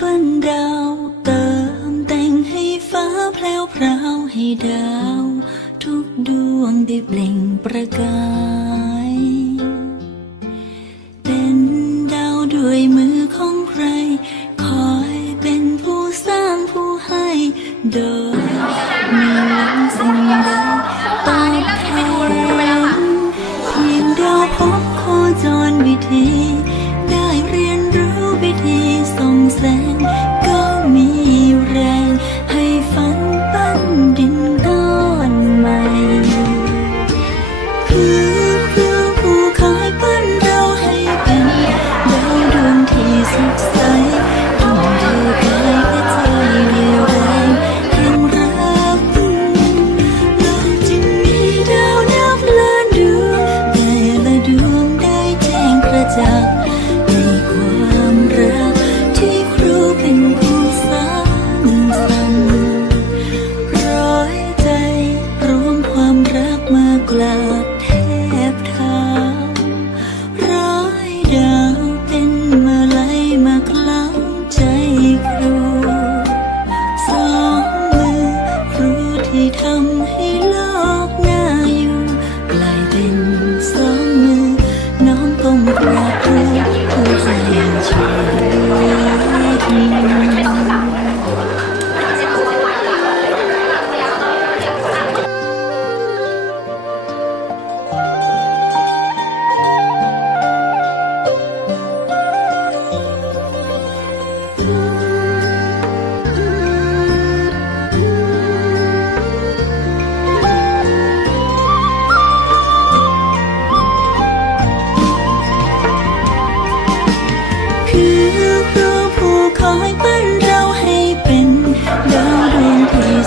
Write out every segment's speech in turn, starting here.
ปั้นดาวเติมแต่งให้ฟ้าแพลวพราวให้ดาว ทุกดวงได้เปล่งประกาย เป็นดาวด้วยมือของใคร คอยเป็นผู้สร้างผู้ให้ โดยมีลังสิ่งใดตอบแทนเพียงดาวพบโคจรวิถี cloud.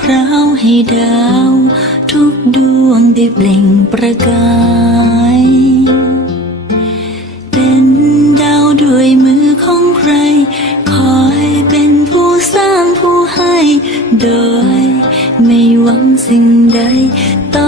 พร้าวให้ดาว ทุกดวงได้เปล่งประกาย เป็นดาวด้วยมือของใคร คอยเป็นผู้สร้างผู้ให้ โดยไม่หวังสิ่งใดต่อ